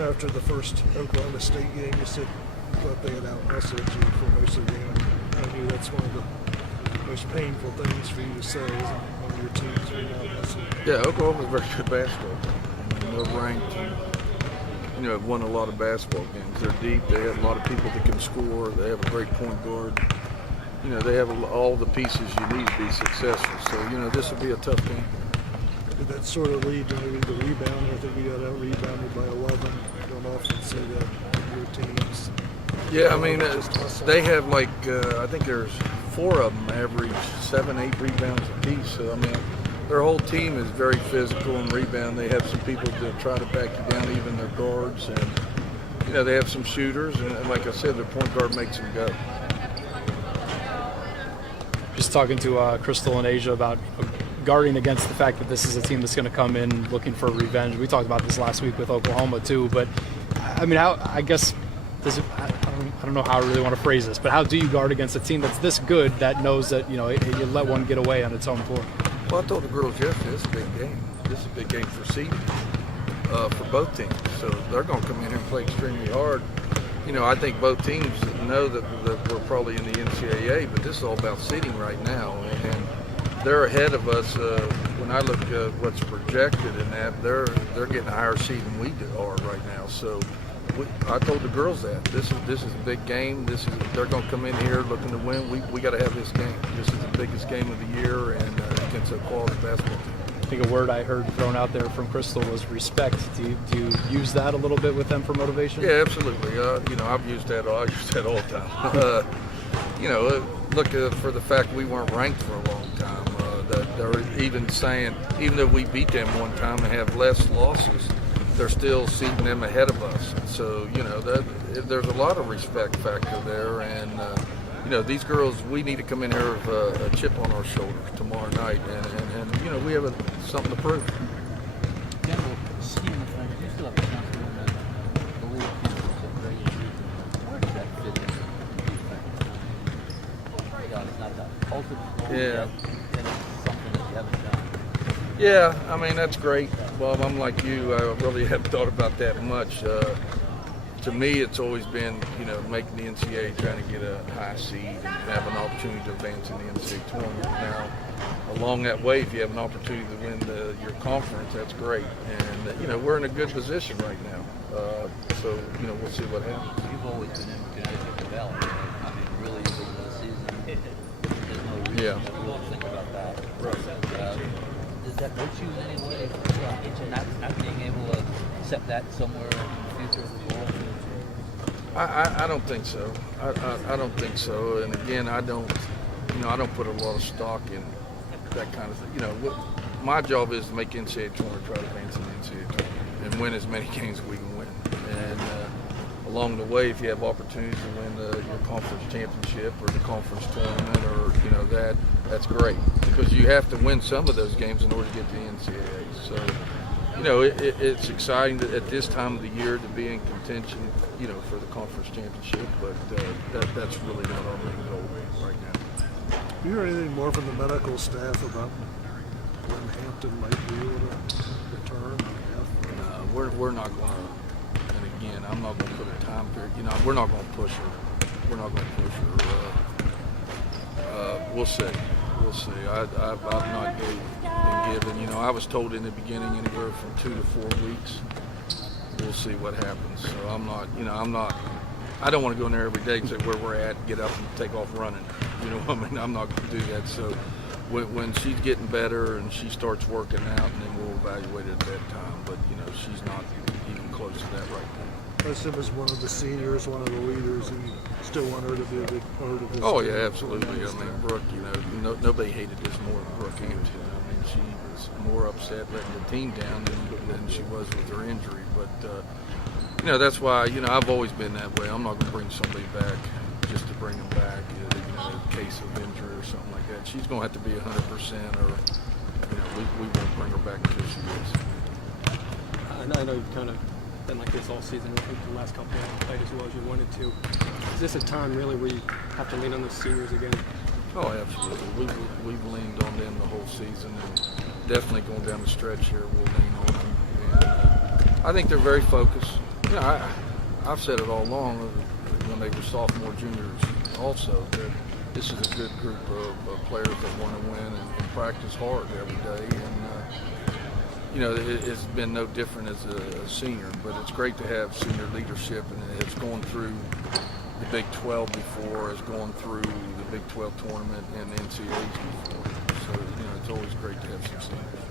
After the first Oklahoma State game, you said you thought they had out-hustled you for most of the game. I knew that's one of the most painful things for you to say, isn't it? One of your teams being out-hustled. Yeah, Oklahoma's a very good basketball team. They're ranked, have won a lot of basketball games. They're deep. They have a lot of people that can score. They have a great point guard. They have all the pieces you need to be successful. So, this will be a tough game. Did that sort of lead to maybe the rebound? I think we got out-rebounded by 11. Don't often see that in your teams. Yeah, they have I think there's 4 of them average 7-8 rebounds apiece. So, their whole team is very physical and rebound. They have some people that try to back you down, even their guards. And, they have some shooters. And like I said, their point guard makes them go. Just talking to Crystal and Asia about guarding against the fact that this is a team that's going to come in looking for revenge. We talked about this last week with Oklahoma too, but I guess I don't know how I really want to phrase this, but how do you guard against a team that's this good that knows that you let one get away on its own floor? Well, I told the girls yesterday, this is a big game. This is a big game for seeding for both teams. So they're going to come in here and play extremely hard. I think both teams know that we're probably in the NCAA, but this is all about seeding right now. And they're ahead of us. When I look at what's projected in that, they're getting a higher seed than we are right now. So I told the girls that this is a big game. They're going to come in here looking to win. We got to have this game. This is the biggest game of the year, and against a quality basketball team. I think a word I heard thrown out there from Crystal was respect. Do you use that a little bit with them for motivation? Yeah, absolutely. I've used that. I use that all the time. Look for the fact we weren't ranked for a long time. That they're even saying, even though we beat them one time and have less losses, they're still seeding them ahead of us. So there's a lot of respect factor there, and these girls, we need to come in here with a chip on our shoulder tomorrow night, and we have something to prove. General scheme of things, you still have a chance to win the league championship regular season. Where does that fit in? It's not that ultimate goal yet, and it's something that you haven't done. Yeah, that's great. Well, I'm like you. I really haven't thought about that much. To me, it's always been, making the NCAA, trying to get a high seed and have an opportunity to advance in the NCAA tournament. Now, along that way, if you have an opportunity to win your conference, that's great. And, we're in a good position right now. So, we'll see what happens. You've always been in Connecticut Valley, right? Really, for the season, there's no reason that we won't think about that. Right. Does that hurt you in any way? Not being able to set that somewhere in the future of the goal? I don't think so. I don't think so. And again, I don't put a lot of stock in that kind of thing. My job is to make NCAA tournament, try to advance in the NCAA tournament, and win as many games as we can win. And along the way, if you have opportunities to win your conference championship or the conference tournament, or that's great, because you have to win some of those games in order to get to the NCAA. So. It's exciting at this time of the year to be in contention, for the conference championship, but that's really not our main goal right now. Have you heard anything more from the medical staff about when Hampton might be able to return? We're not going to, and again, I'm not going to put a time period. We're not going to push her. We're not going to push her. We'll see. We'll see. I've not been given. I was told in the beginning anywhere from 2 to 4 weeks. We'll see what happens. So I'm not. I don't want to go in there every day and say where we're at, get up and take off running. I'm not going to do that. So when she's getting better and she starts working out, and then we'll evaluate it at that time. But she's not even close to that right now. I assume as one of the seniors, one of the leaders, and you still want her to be a big part of this. Oh, yeah, absolutely. Brooke, nobody hated this more than Brooke Hampton. She was more upset letting the team down than she was with her injury. But, that's why, I've always been that way. I'm not going to bring somebody back just to bring them back, in case of injury or something like that. She's going to have to be 100%, or, we won't bring her back until she is. I know you've kind of been like this all season. I think the last couple haven't played as well as you wanted to. Is this a time really where you have to lean on the seniors again? Oh, absolutely. We've leaned on them the whole season, and definitely going down the stretch here, we'll lean on them. And I think they're very focused. You know, I've said it all along when they were sophomore, juniors also, that this is a good group of players that want to win and practice hard every day. And, you know, it's been no different as a senior, but it's great to have senior leadership, and it's gone through the Big 12 before, it's gone through the Big 12 tournament and NCAAs before. So, you know, it's always great to have some seniors.